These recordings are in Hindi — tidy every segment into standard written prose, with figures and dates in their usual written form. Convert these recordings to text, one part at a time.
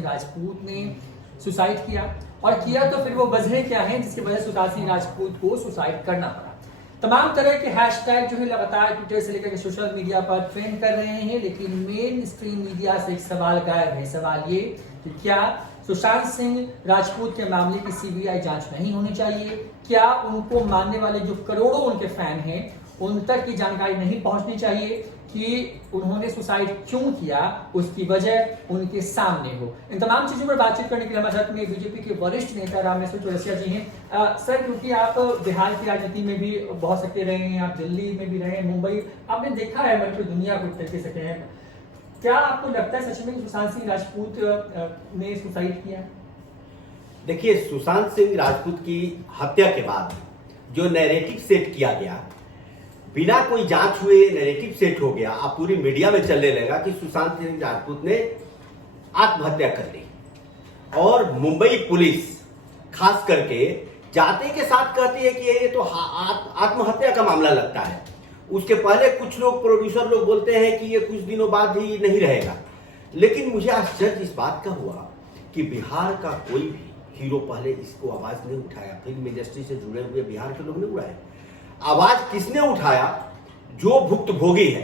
सिंह राजपूत ने सुसाइड किया, और किया तो फिर वो वजह क्या है जिसकी वजह से सुशांत सिंह राजपूत को सुसाइड करना पड़ा। तमाम तरह के हैशटैग जो है लगातार ट्विटर से लेकर सोशल मीडिया पर ट्रेंड कर रहे हैं, लेकिन मेन स्ट्रीम मीडिया से एक सवाल गायब है। सवाल ये कि क्या सुशांत सिंह राजपूत के मामले की सीबीआई जांच नहीं होनी चाहिए? क्या उनको मानने वाले जो करोड़ों उनके फैन हैं उन तक की जानकारी नहीं पहुंचनी चाहिए कि उन्होंने सुसाइड क्यों किया, उसकी वजह उनके सामने हो? इन तमाम चीजों पर बातचीत करने के लिए हमारे साथ में बीजेपी के वरिष्ठ नेता रामेश्वर चौरसिया जी हैं। सर, क्योंकि आप बिहार की राजनीति में भी बहुत सक्रिय रहे हैं, आप दिल्ली में भी रहे हैं, मुंबई, आपने देखा है मतलब दुनिया को तरीके से कहें, क्या आपको लगता है सच में कि सुशांत सिंह राजपूत ने सुसाइड किया? देखिए, सुशांत सिंह राजपूत की हत्या के बाद जो नैरेटिव सेट किया गया, बिना कोई जांच हुए नैरेटिव सेट हो गया, अब पूरी मीडिया में चलने लगा कि सुशांत सिंह राजपूत ने आत्महत्या कर ली। और मुंबई पुलिस खास करके जाते के साथ कहती है कि ये तो आत्महत्या का मामला लगता है। उसके पहले कुछ लोग, प्रोड्यूसर लोग बोलते हैं कि ये कुछ दिनों बाद ही नहीं रहेगा। लेकिन मुझे आश्चर्य इस बात का हुआ कि बिहार का कोई भी हीरो पहले इसको आवाज नहीं उठाया। फिल्म इंडस्ट्री से जुड़े हुए बिहार के लोग ने उठाए। आवाज किसने उठाया? जो भुक्तभोगी है,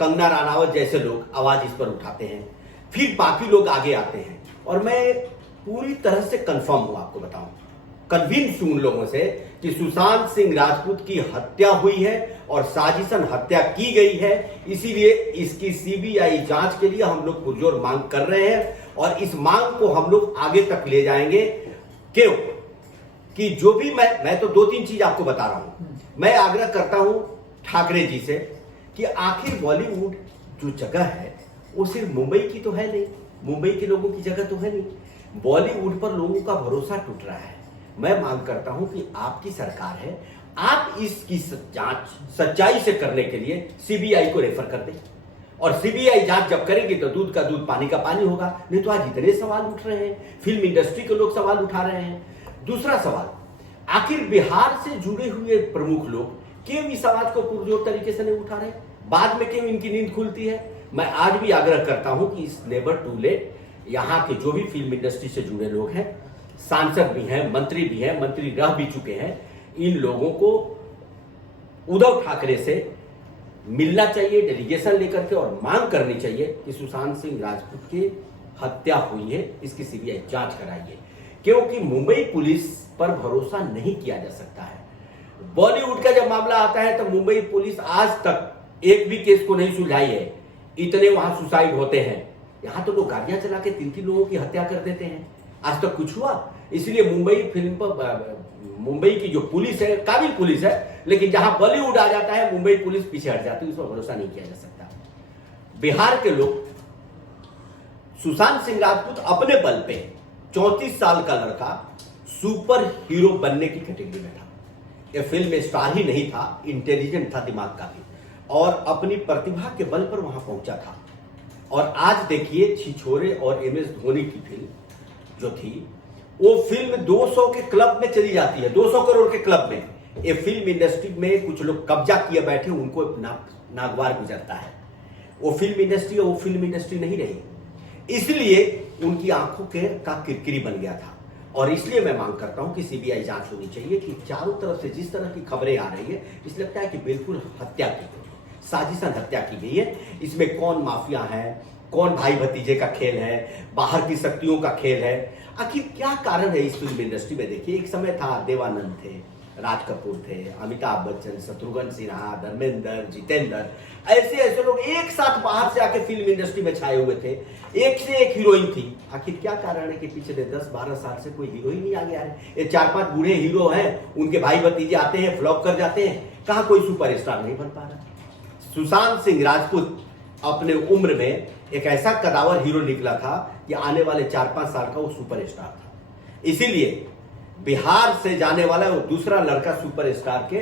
कंगना रनावत जैसे लोग आवाज इस पर उठाते हैं, फिर बाकी लोग आगे आते हैं। और मैं पूरी तरह से कंफर्म हूं, आपको बताऊं, कन्विंस हूं उन लोगों से कि सुशांत सिंह राजपूत की हत्या हुई है और साजिशन हत्या की गई है। इसीलिए इसकी सीबीआई जांच के लिए हम लोग पुरजोर मांग कर रहे हैं, और इस मांग को हम लोग आगे तक ले जाएंगे। क्यों कि जो भी मैं तो 2-3 चीज आपको बता रहा हूं। मैं आग्रह करता हूं ठाकरे जी से कि आखिर बॉलीवुड जो जगह है वो सिर्फ मुंबई की तो है नहीं, मुंबई के लोगों की जगह तो है नहीं। बॉलीवुड पर लोगों का भरोसा टूट रहा है। मैं मांग करता हूं कि आपकी सरकार है, आप इसकी जांच सच्चाई से करने के लिए सीबीआई को रेफर कर दें, और सीबीआई जांच जब करेगी तो दूध का दूध पानी का पानी होगा। नहीं तो आज इतने सवाल उठ रहे हैं, फिल्म इंडस्ट्री के लोग सवाल उठा रहे हैं। दूसरा सवाल, आखिर बिहार से जुड़े हुए प्रमुख लोग क्यों इस आवाज को पुरजोर तरीके से नहीं उठा रहे? बाद में क्यों इनकी नींद खुलती है? मैं आज भी आग्रह करता हूं कि इस नेवर टू लेट, यहां के जो भी फिल्म इंडस्ट्री से जुड़े लोग हैं, सांसद भी हैं, मंत्री भी हैं, मंत्री रह भी चुके हैं, इन लोगों को उद्धव ठाकरे से मिलना चाहिए डेलीगेशन लेकर के, और मांग करनी चाहिए कि सुशांत सिंह राजपूत की हत्या हुई है, इसकी सीबीआई जांच कराइए। क्योंकि मुंबई पुलिस पर भरोसा नहीं किया जा सकता है। बॉलीवुड का जब मामला आता है तो मुंबई पुलिस आज तक एक भी केस को नहीं सुलझाई है। इतने वहां सुसाइड होते हैं, यहां तो लोग गाड़ियां चला के 3-3 लोगों की हत्या कर देते हैं। आज तक कुछ हुआ? इसलिए मुंबई फिल्म पर मुंबई की जो पुलिस है काबिल पुलिस है, लेकिन जहां बॉलीवुड आ जाता है मुंबई पुलिस पीछे हट जाती है, उस पर भरोसा नहीं किया जा सकता। बिहार के लोग, सुशांत सिंह राजपूत अपने बल पे 34 साल का लड़का सुपर हीरो बनने की कैटेगरी में था। यह फिल्म स्टार ही नहीं था, इंटेलिजेंट था दिमाग का भी, और अपनी प्रतिभा के बल पर वहां पहुंचा था। और आज देखिए, छिछोरे और एमएस धोनी की फिल्म जो थी, वो फिल्म 200 के क्लब में चली जाती है, 200 करोड़ के क्लब में। ये फिल्म इंडस्ट्री में कुछ लोग कब्जा किए बैठे, उनको नागवार गुजरता है। वो फिल्म इंडस्ट्री वो फिल्म इंडस्ट्री नहीं रही, इसलिए उनकी आंखों का किरकिरी बन गया था। और इसलिए मैं मांग करता हूं कि सीबीआई जांच होनी चाहिए कि चारों तरफ से जिस तरह की खबरें आ रही है, इसलिए लगता है कि बिल्कुल हत्या की गई, साजिशन हत्या की गई है। इसमें कौन माफिया है, कौन भाई भतीजे का खेल है, बाहर की शक्तियों का खेल है, आखिर क्या कारण है इस फिल्म इंडस्ट्री में? देखिए, एक समय था, देवानंद थे, राज कपूर थे, अमिताभ बच्चन, शत्रुघ्न सिन्हा, धर्मेंद्र, जितेंद्र, ऐसे ऐसे लोग एक साथ बाहर से आके फिल्म इंडस्ट्री में छाए हुए थे। एक से एक हीरोइन थी। आखिर क्या कारण है कि पिछले 10-12 साल से कोई हीरोइन नहीं आगे आ रहे? ये 4-5 बूढ़े हीरो हैं, उनके भाई भतीजे आते हैं, फ्लॉप कर जाते हैं, कहां कोई सुपरस्टार नहीं बन पा रहा। सुशांत सिंह राजपूत अपने उम्र में एक ऐसा कदावर हीरो निकला था कि आने वाले 4-5 साल का वो सुपरस्टार था। इसीलिए बिहार से जाने वाला वो दूसरा लड़का सुपरस्टार के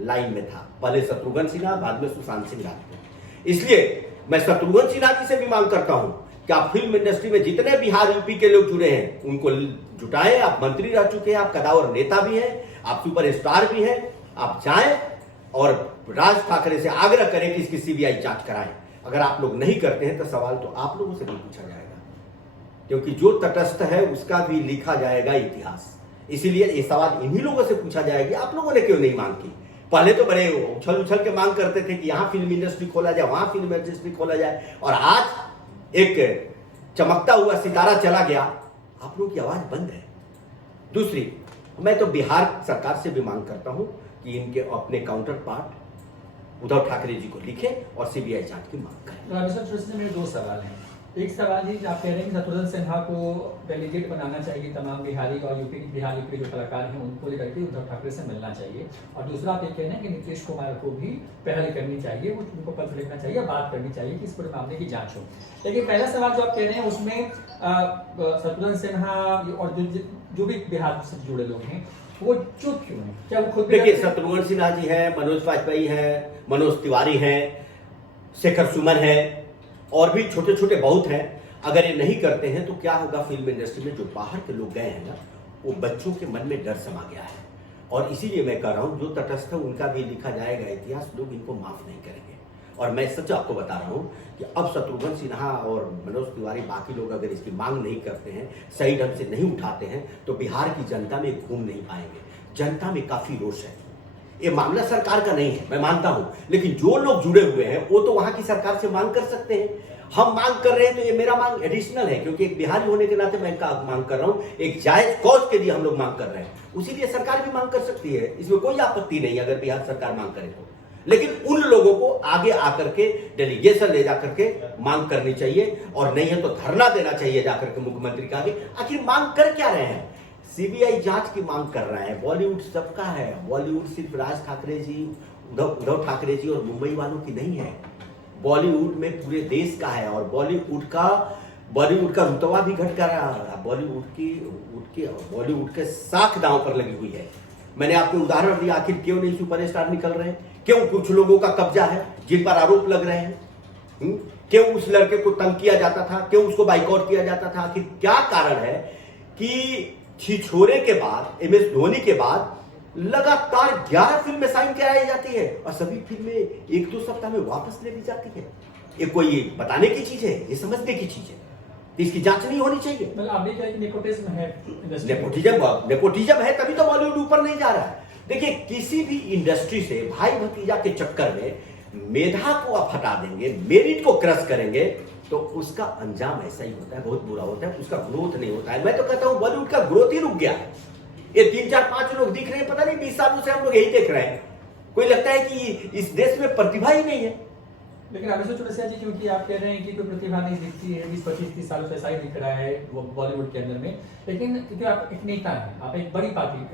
लाइन में था। पहले शत्रुघ्न सिन्हा, बाद में सुशांत सिंह राजपूत। इसलिए मैं शत्रुघ्न सिन्हा जी से भी मांग करता हूं कि आप फिल्म इंडस्ट्री में जितने बिहार यूपी के लोग जुड़े हैं उनको जुटाएं। आप मंत्री रह चुके हैं, आप कदावर नेता भी हैं, आप सुपरस्टार भी हैं, आप जाएं और राज ठाकरे से आग्रह करें कि इसकी सीबीआई जांच कराएं। अगर आप लोग नहीं करते हैं तो सवाल तो आप लोगों से भी पूछा जाएगा। क्योंकि जो तटस्थ है उसका भी लिखा जाएगा इतिहास। इसीलिए ये सवाल इन्हीं लोगों से पूछा जाएगा, आप लोगों ने क्यों नहीं मांग की? पहले तो बड़े उछल उछल के मांग करते थे कि यहाँ फिल्म इंडस्ट्री खोला जाए, वहां फिल्म इंडस्ट्री खोला जाए, और आज एक चमकता हुआ सितारा चला गया, आप लोगों की आवाज बंद है। दूसरी, मैं तो बिहार सरकार से भी मांग करता हूं कि इनके अपने काउंटर पार्ट उद्धव ठाकरे जी को लिखे और सीबीआई जांच की मांग करें। मेरे दो सवाल हैं। एक सवाल है कि आप कह रहे हैं कि शत्रुघ्न सिन्हा को डेलीगेट बनाना चाहिए, तमाम बिहारी और बिहार यूपी के जो कलाकार हैं उनको लेकर के उद्धव ठाकरे से मिलना चाहिए, और दूसरा आप ये कह रहे हैं कि नीतीश कुमार को भी पहल करनी चाहिए, उनको पत्र लिखना चाहिए, बात करनी चाहिए कि इस पूरे मामले की जांच हो। लेकिन पहला सवाल जो आप कह रहे हैं उसमें शत्रुघ्न सिन्हा और जो भी बिहार से जुड़े लोग हैं वो चुप क्यों है? क्या वो खुद? देखिए, शत्रुघ्न सिन्हा जी हैं, मनोज वाजपेयी हैं, मनोज तिवारी हैं, शेखर सुमन है, और भी छोटे छोटे बहुत हैं। अगर ये नहीं करते हैं तो क्या होगा? फिल्म इंडस्ट्री में जो बाहर के लोग गए हैं ना, वो बच्चों के मन में डर समा गया है, और इसीलिए मैं कह रहा हूं जो तटस्थ है उनका भी लिखा जाएगा इतिहास, लोग इनको माफ नहीं करेंगे। और मैं सच आपको बता रहा हूं कि अब शत्रुघ्न सिन्हा और मनोज तिवारी, बाकी लोग अगर इसकी मांग नहीं करते हैं, सही ढंग से नहीं उठाते हैं, तो बिहार की जनता में घूम नहीं पाएंगे। जनता में काफी रोष है। ये मामला सरकार का नहीं है, मैं मानता हूं, लेकिन जो लोग जुड़े हुए हैं वो तो वहां की सरकार से मांग कर सकते हैं। हम मांग कर रहे हैं तो ये मेरा मांग एडिशनल है, क्योंकि एक बिहारी होने के नाते मैं मांग कर रहा हूं, एक जायज कॉज के लिए हम लोग मांग कर रहे हैं, उसीलिए सरकार भी मांग कर सकती है, इसमें कोई आपत्ति नहीं अगर बिहार सरकार मांग करे तो। लेकिन उन लोगों को आगे आकर के डेलीगेशन ले जाकर के मांग करनी चाहिए, और नहीं है तो धरना देना चाहिए जाकर के मुख्यमंत्री के आगे। आखिर मांग कर क्या रहे हैं? सीबीआई जांच की मांग कर रहे हैं। बॉलीवुड सबका है, बॉलीवुड सिर्फ राज ठाकरे जी, उद्धव ठाकरे जी और मुंबई वालों की नहीं है, बॉलीवुड में पूरे देश का है, और बॉलीवुड का रुतबा भी घट कर रहा है। बॉलीवुड के साख दांव पर लगी हुई है। मैंने आपको उदाहरण दिया, आखिर क्यों नहीं सुपरस्टार निकल रहे हैं? क्यों कुछ लोगों का कब्जा है जिन पर आरोप लग रहे हैं? क्यों उस लड़के को तंग किया जाता था? क्यों उसको बाइकआउट किया जाता था? आखिर क्या कारण है कि छिछोरे के बाद, MS धोनी के बाद लगातार 11 फिल्में साइन कराई जाती है, और सभी फिल्में 1-2 सप्ताह में वापस ले ली जाती है? ये कोई बताने की चीज है? ये समझने की चीज है? इसकी जांच नहीं होनी चाहिए? मतलब आप भी कह रहे हैं नेपोटिज्म है, नेपोटिज्म है, तभी तो बॉलीवुड ऊपर नहीं जा रहा है। देखिए, किसी भी इंडस्ट्री से भाई भतीजा के चक्कर में मेधा को आप हटा देंगे, मेरिट को क्रश करेंगे, तो उसका अंजाम ऐसा ही होता है, बहुत बुरा होता है, उसका ग्रोथ नहीं होता है। मैं तो कहता हूं बॉलीवुड का ग्रोथ ही रुक गया है। ये 3-4-5 लोग दिख रहे हैं, पता नहीं 20 सालों से हम लोग यही देख रहे हैं। कोई लगता है कि इस देश में प्रतिभा ही नहीं है। लेकिन रामेश्वर चौरसिया जी, क्योंकि आप कह रहे हैं कि कोई प्रतिभा नहीं दिखती है, 20-25-30 सालों से ऐसा ही दिख रहा है वो बॉलीवुड के अंदर में, लेकिन क्योंकि आप एक नेता हैं, आप एक बड़ी पार्टी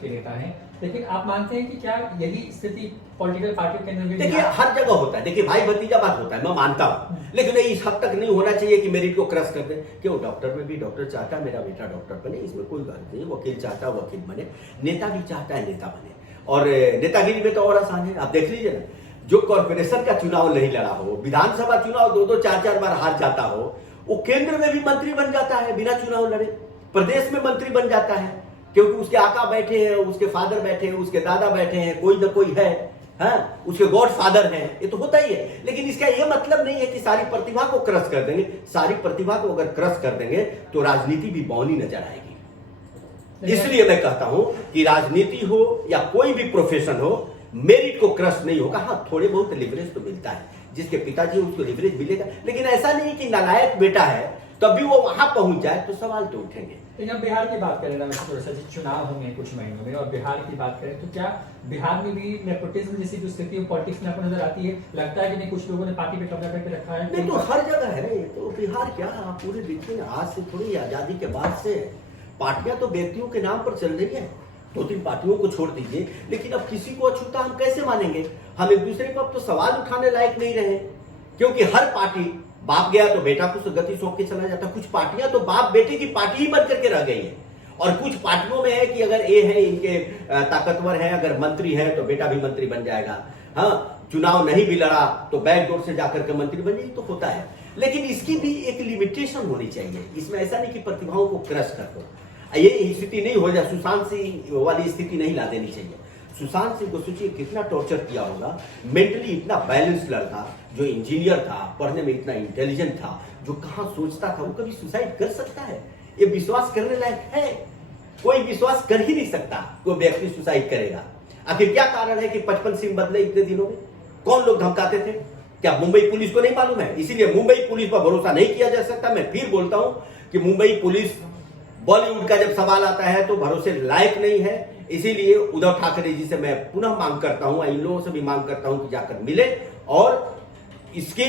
के नेता हैं, लेकिन आप मानते हैं कि क्या यही स्थिति पॉलिटिकल पार्टी के अंदर भी? देखिए, हर जगह होता है। देखिए, भाई भतीजा बात होता है, मैं मानता हूं, लेकिन इस हद तक नहीं होना चाहिए कि मेरिट को क्रश कर दे। क्यों? डॉक्टर में भी डॉक्टर चाहता है मेरा बेटा डॉक्टर बने, इसमें कोई बात नहीं। वकील चाहता है वकील बने, नेता भी चाहता है नेता बने, और नेतागिरी में तो और आसान है। आप देख लीजिए ना, जो कॉर्पोरेशन का चुनाव नहीं लड़ा हो, विधानसभा चुनाव 2-2, 4-4 बार हार जाता हो, वो केंद्र में भी मंत्री बन जाता है बिना चुनाव लड़े, प्रदेश में मंत्री बन जाता है, क्योंकि उसके आका बैठे हैं, उसके फादर बैठे हैं, उसके दादा बैठे हैं, कोई ना कोई है, हाँ, उसके गॉड फादर हैं। ये तो होता ही है। लेकिन इसका ये मतलब नहीं है कि सारी प्रतिभा को क्रश कर देंगे। सारी प्रतिभा को अगर क्रश कर देंगे तो राजनीति भी बौनी नजर आएगी। इसलिए मैं कहता हूं कि राजनीति हो या कोई भी प्रोफेशन हो, मेरिट को क्रश नहीं होगा। हाँ, थोड़े बहुत लिवरेज तो मिलता है, जिसके पिताजी उसको लिवरेज मिलेगा, लेकिन ऐसा नहीं कि नालायक बेटा है तभी वो वहां पहुंच जाए, तो सवाल तो उठेंगे। लेकिन अब बिहार की बात करें रामेश्वर चौरसिया जी, चुनाव होंगे कुछ महीनों में, और बिहार की बात करें तो क्या बिहार में भी नेपोटिज्म जैसी जो स्थिति है पॉलिटिक्स में आपको नजर आती है? लगता है कि नहीं कुछ लोगों ने पार्टी पे कब्जा करके रखा है? नहीं, तो हर जगह है। तो बिहार क्या, आप पूरे देखिए, आज से थोड़ी, आजादी के बाद से पार्टियां तो व्यक्तियों के नाम पर चल रही है। 2-3 पार्टियों को छोड़ दीजिए, लेकिन अब किसी को अछूता हम कैसे मानेंगे? हम एक दूसरे पर तो सवाल उठाने लायक नहीं रहे, क्योंकि हर पार्टी, बाप गया तो बेटा कुछ गति सौंप के चला जाता। कुछ पार्टियां तो बाप बेटे की पार्टी ही बन करके रह गई है, और कुछ पार्टियों में है कि अगर ये है, इनके ताकतवर है, अगर मंत्री है तो बेटा भी मंत्री बन जाएगा। हाँ, चुनाव नहीं भी लड़ा तो बैकडोर से जाकर के मंत्री बन जाए, तो होता है। लेकिन इसकी भी एक लिमिटेशन होनी चाहिए। इसमें ऐसा नहीं कि प्रतिभाओं को क्रश कर दो, ये स्थिति नहीं हो जाए। सुशांत सिंह वाली स्थिति नहीं ला देनी चाहिए। सुशांत सिंह को सोचिए कितना टॉर्चर किया होगा, मेंटली इतना बैलेंस लड़का, जो इंजीनियर था, पढ़ने में इतना इंटेलिजेंट था, जो कहाँ सोचता था, वो कभी सुसाइड कर सकता है? ये विश्वास करने लायक है? कोई विश्वास कर ही नहीं सकता कोई व्यक्ति सुसाइड करेगा। आखिर क्या कारण है कि 55 सिम बदले इतने दिनों में? कौन लोग धमकाते थे? क्या मुंबई पुलिस को नहीं मालूम है? इसीलिए मुंबई पुलिस पर भरोसा नहीं किया जा सकता। मैं फिर बोलता हूं कि मुंबई पुलिस, बॉलीवुड का जब सवाल आता है तो भरोसे लायक नहीं है। इसीलिए उद्धव ठाकरे जी से मैं पुनः मांग करता हूं, इन लोगों से भी मांग करता हूं कि जाकर मिले और इसकी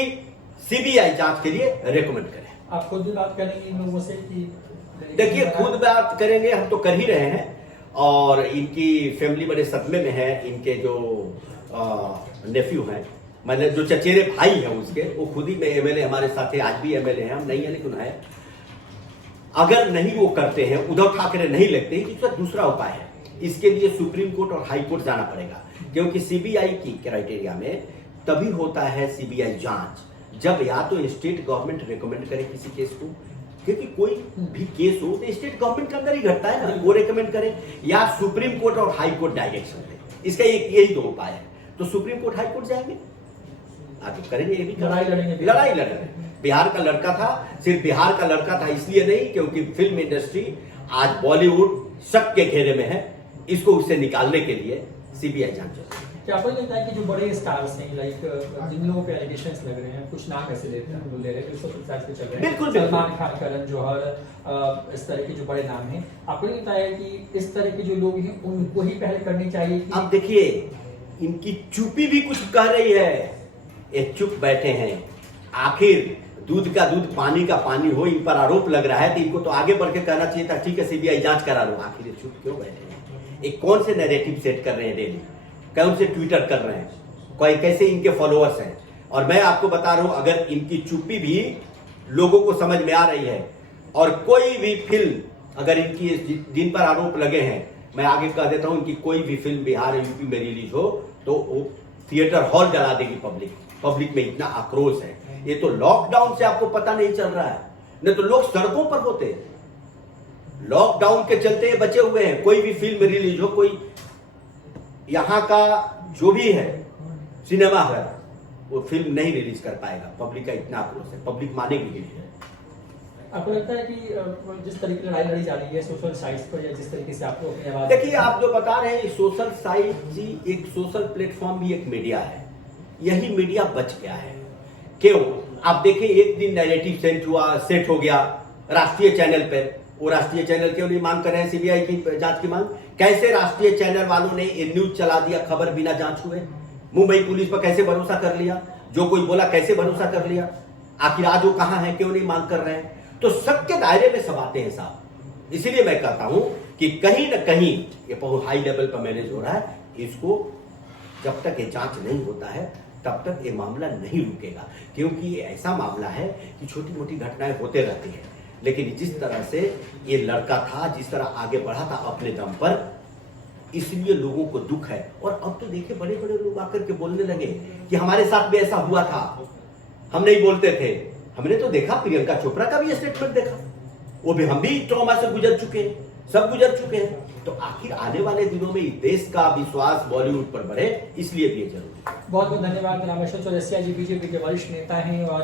सीबीआई जांच के लिए रेकमेंड करें। आप खुद भी बात करेंगे इन लोगों से कि देखिए, खुद बात करेंगे, हम तो कर ही रहे हैं। और इनकी फैमिली बड़े सदमे में है। इनके जो नेफ्यू हैं, मैंने जो चचेरे भाई हैं उसके, वो खुद ही में एमएलए हमारे साथ है, आज भी एमएलए हैं, हम नहीं है लेकिन है। अगर नहीं वो करते हैं, उद्धव ठाकरे नहीं लगते, इसका दूसरा उपाय है। इसके लिए सुप्रीम कोर्ट और हाई कोर्ट जाना पड़ेगा, क्योंकि सीबीआई की क्राइटेरिया में तभी होता है सीबीआई जांच जब या तो स्टेट गवर्नमेंट रिकमेंड करे किसी केस को, क्योंकि कोई भी केस हो तो स्टेट गवर्नमेंट के अंदर ही घटता है ना, वो रिकमेंड करे, या सुप्रीम कोर्ट और हाई कोर्ट डायरेक्शन दे। इसका यही दो उपाय है। तो सुप्रीम कोर्ट हाई कोर्ट जाएंगे, आगे करेंगे, ये भी लड़ाई लड़ेंगे। लड़ाई लड़ेंगे। बिहार का लड़का था, सिर्फ बिहार का लड़का था इसलिए नहीं क्योंकि फिल्म इंडस्ट्री आज बॉलीवुड शक के घेरे में है। इसको उससे निकालने के लिए सीबीआई जांच चल रही है। क्या आपको लगता है कि जो बड़े स्टार्स हैं, लाइक जिन लोगों पे एलिगेशंस लग रहे हैं, कुछ नाम ऐसे लेते हैं, ले रहे हैं, जो सब पे चल रहे हैं, बिल्कुल, सलमान खान, करण जौहर, इस तरह के जो बड़े नाम हैं, आपको लगता है कि इस तरह के जो लोग हैं उनको ही पहले करनी चाहिए कि अब देखिए, इनकी चुप्पी भी कुछ कह रही है। ये चुप बैठे हैं। आखिर दूध का दूध, पानी का पानी हो, इन पर आरोप लग रहा है तो इनको तो आगे बढ़ के कहना चाहिए था, ठीक है सीबीआई जांच करा लो। आखिर ये चुप क्यों बैठे हैं? ये कौन से नैरेटिव सेट कर रहे हैं डेली? कौन से ट्विटर कर रहे हैं? कोई कैसे इनके फॉलोअर्स हैं? और मैं आपको बता रहा हूं, अगर इनकी चुप्पी भी लोगों को समझ में आ रही है और कोई भी फिल्म अगर इनकी जिन पर आरोप लगे हैं, मैं आगे कह देता हूं, इनकी कोई भी फिल्म बिहार यूपी में रिलीज हो तो वो थिएटर हॉल जला देगी पब्लिक में इतना आक्रोश है। ये तो लॉकडाउन से आपको पता नहीं चल रहा है, नहीं तो लोग सड़कों पर होते। लॉकडाउन के चलते बचे हुए हैं। कोई भी फिल्म रिलीज हो, कोई यहां का जो भी है सिनेमा है, वो फिल्म नहीं रिलीज कर पाएगा। पब्लिक का इतना आक्रोश है, पब्लिक मानेगी नहीं। आपको लगता है कि जिस तरीके की लड़ाई लड़ी जा रही है सोशल साइट्स पर, या जिस तरीके से आपको अपनी आवाज, देखिए, आप जो बता रहे हैं सोशल साइट जी, एक सोशल प्लेटफॉर्म भी एक मीडिया है। यही मीडिया बच गया है। क्यों? आप देखिए, एक दिन नैरेटिव सेट हो गया राष्ट्रीय चैनल पे। वो राष्ट्रीय चैनल क्यों नहीं मांग कर रहे हैं सीबीआई की जांच की मांग? कैसे राष्ट्रीय चैनल वालों ने ये न्यूज चला दिया, खबर बिना जांच हुए? मुंबई पुलिस पर कैसे भरोसा कर लिया? जो कोई बोला कैसे भरोसा कर लिया? आखिर आज वो कहां है, क्यों नहीं मांग कर रहे हैं? तो शक के दायरे में सब आते हैं साहब। इसीलिए मैं कहता हूं कि कहीं ना कहीं ये बहुत हाई लेवल पर मैनेज हो रहा है। इसको जब तक ये जांच नहीं होता है तब तक ये मामला नहीं रुकेगा, क्योंकि ये ऐसा मामला है कि छोटी मोटी घटनाएं होते रहती हैं, लेकिन जिस तरह से ये लड़का था, जिस तरह आगे बढ़ा था अपने दम पर, इसलिए लोगों को दुख है। और अब तो देखिए, बड़े बड़े लोग आकर के बोलने लगे कि हमारे साथ भी ऐसा हुआ था, हम नहीं बोलते थे। हमने तो देखा, प्रियंका चोपड़ा का भी स्टेटमेंट देखा, वो भी, हम भी ट्रॉमा से गुजर चुके हैं, सब गुजर चुके हैं। तो आखिर आने वाले दिनों में देश का विश्वास बॉलीवुड पर बढ़े, इसलिए भी ये जरूरी है। बहुत बहुत धन्यवाद। रामेश्वर चौरसिया जी बीजेपी के वरिष्ठ नेता हैं और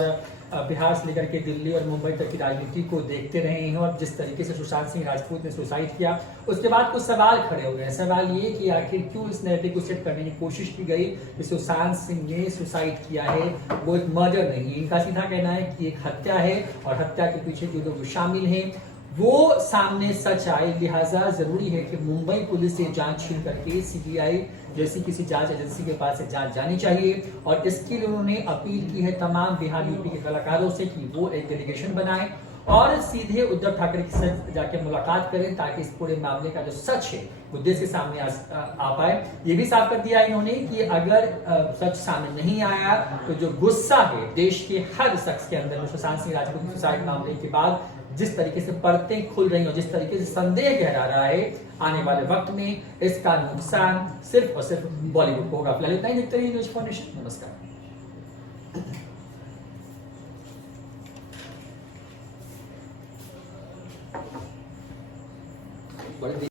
बिहार से लेकर के दिल्ली और मुंबई तक की राजनीति को देखते रहे हैं, और जिस तरीके से सुशांत सिंह राजपूत ने सुसाइड किया, उसके बाद कुछ सवाल खड़े हो गए। सवाल ये कि आखिर क्यों इस नैरेटिव को सेट करने की कोशिश की गई कि सुशांत सिंह ने सुसाइड किया है, वो एक मर्डर नहीं। इनका सीधा कहना है कि एक हत्या है, और हत्या के पीछे जो लोग शामिल हैं वो सामने सच आए। लिहाजा जरूरी है कि मुंबई पुलिस से जांच छीन करके सीबीआई जैसी किसी जांच एजेंसी के पास से जांच जानी चाहिए, और इसके लिए उन्होंने अपील की है तमाम बिहार यूपी के कलाकारों से कि वो एक डेलीगेशन बनाएं और सीधे उद्धव ठाकरे के साथ जाके मुलाकात करें, ताकि इस पूरे मामले का जो सच है वो देश के सामने आ पाए। ये भी साफ कर दिया इन्होंने कि अगर सच सामने नहीं आया तो जो गुस्सा है देश के हर शख्स के अंदर, सुशांत सिंह राजपूत सुसाइड मामले के बाद जिस तरीके से परतें खुल रही और जिस तरीके से संदेह गहरा रहा है, आने वाले वक्त में इसका नुकसान सिर्फ और सिर्फ बॉलीवुड को होगा। फिलहाल इतना ही, देखते रहिए न्यूज़ फॉर नेशन। नमस्कार।